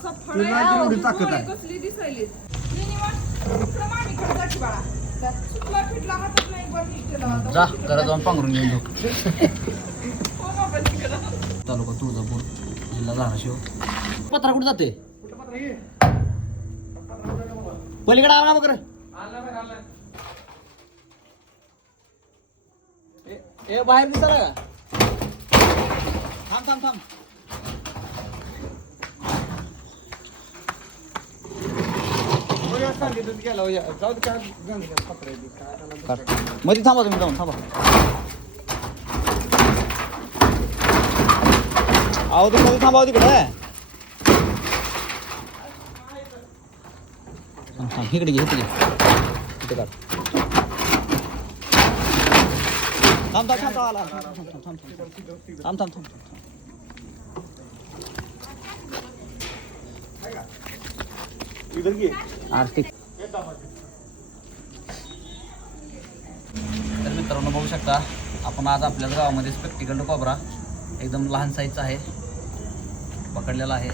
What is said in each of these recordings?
असा फळ आहे एवढी ताकद आहे कसली दिसायली सुटला फिटला हातात नाही वर निघतेला जा घरात जाऊन पांघरून घेऊन झोप. तालुका तुळजापूर जिल्हा धाराशिव. पत्रा कुठे जाते पलीकडे आला बघ रे. ए बाहेर दिसला का? थांब थांब थांब. मध्ये थांबा तुम्ही जाऊन थांबा. अहो तुम्ही मध्ये थांबा तिकडे. इकडे घे इकडे इथे काढ. थांब थांब थांब आला थांब थांब थांब. आर्थिक तर मित्रांनो बघू शकता आपण आज आपल्याच गावामध्ये स्पेक्टिकल कोबरा एकदम लहान साईजचा आहे पकडलेला आहे.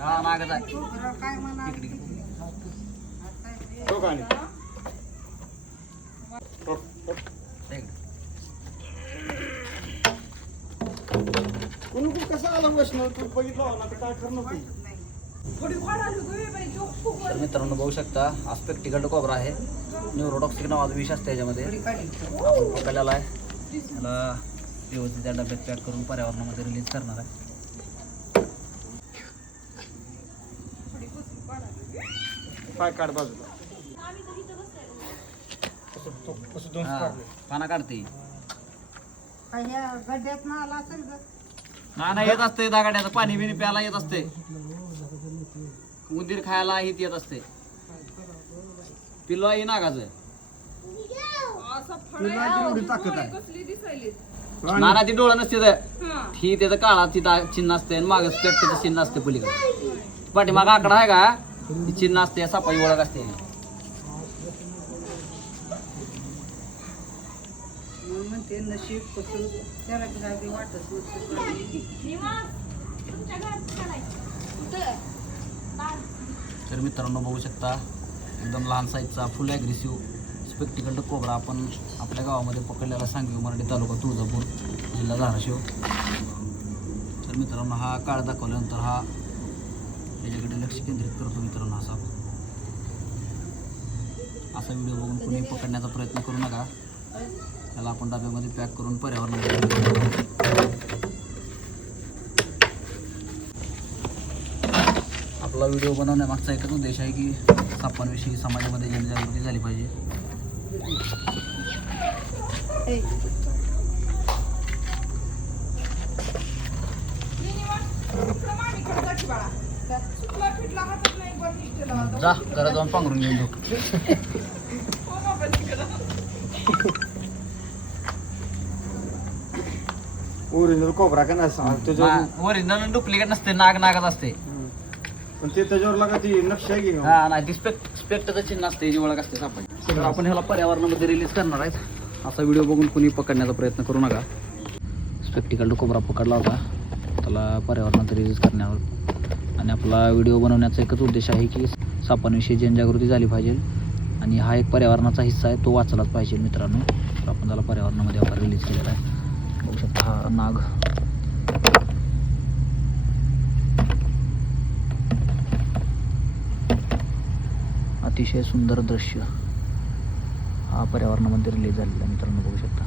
हा मागच आहे कसा आला प्रश्न तू बघितला ना काय करणार तर मित्रांनो बघू शकता हा स्पेक्टिकल कोबरा आहे. न्यूरोटॉक्सिक नावाचा विष असते याच्यामध्ये. आपण पकडलेला आहे याला व्यवस्थित त्या डब्यात पॅक करून पर्यावरणामध्ये रिलीज करणार आहे. पाय काढ बाजूला पाना काढते गड्ड्यात ना आला असेल ना येत असते दागाड्याचं पाणी बिणी प्यायला येत असते. उंदीर खायला येत असते. पिल्लो आहे नागाचं. एवढी ताकद आहे कसली दिसायली नाना ती डोळा नसते ही त्याचं काळाची चिन्ह असते आणि मागं स्पेक्टचं चिन्ह असते पलीकडे. पाठीमाग आकडा आहे का ती चिन्ह असते सापाची ओळख असते. म्हणते नशीब कसं त्याला काही वाटत तर मित्रांनो बघू शकता एकदम लहान साईजचा फुल ॲग्रेसिव्ह स्पेक्टिकल कोबरा आपण आपल्या गावामध्ये पकडलेला सांगवी मराठी तालुका तुळजापूर जिल्हा धाराशिव. तर मित्रांनो हा काळ दाखवल्यानंतर हा याच्याकडे लक्ष केंद्रित करतो. मित्रांनो असा व्हिडिओ बघून कोणी पकडण्याचा प्रयत्न करू नका. त्याला आपण डब्यामध्ये पॅक करून पर्यावरणामध्ये आपला व्हिडिओ बनवण्यामागचा एकच उद्देश आहे की सापांविषयी समाजामध्ये जनजागृती झाली पाहिजे. जा घरात जाऊन पांघरून घेऊन झोप. ओरिजिनल कोबरा का नाही ओरिजिनल डुप्लिकेट नसते. नाग नागच असते पण ते त्याच्यावर लागा ती नक्षी आहे की हा नाही ती स्पेक्टचं चिन्ह असते जी ओळख असते सापाची. तर आपण ह्याला पर्यावरणामध्ये रिलीज करणार आहेत. असा व्हिडिओ बघून कोणी पकडण्याचा प्रयत्न करू नका. स्पेक्टिकल कोबरा पकडला होता त्याला पर्यावरणात रिलीज करण्यावर आणि आपला व्हिडिओ बनवण्याचा एकच उद्देश आहे की सापांविषयी जनजागृती झाली पाहिजे आणि हा एक पर्यावरणाचा हिस्सा आहे तो वाचलाच पाहिजे मित्रांनो. तर आपण त्याला पर्यावरणामध्ये आपण रिलीज केलेला आहे. बघू शकता हा नाग अतिशय सुंदर दृश्य हा पर्यावरणामध्ये रिलीज झालेला मित्रांनो बघू शकता.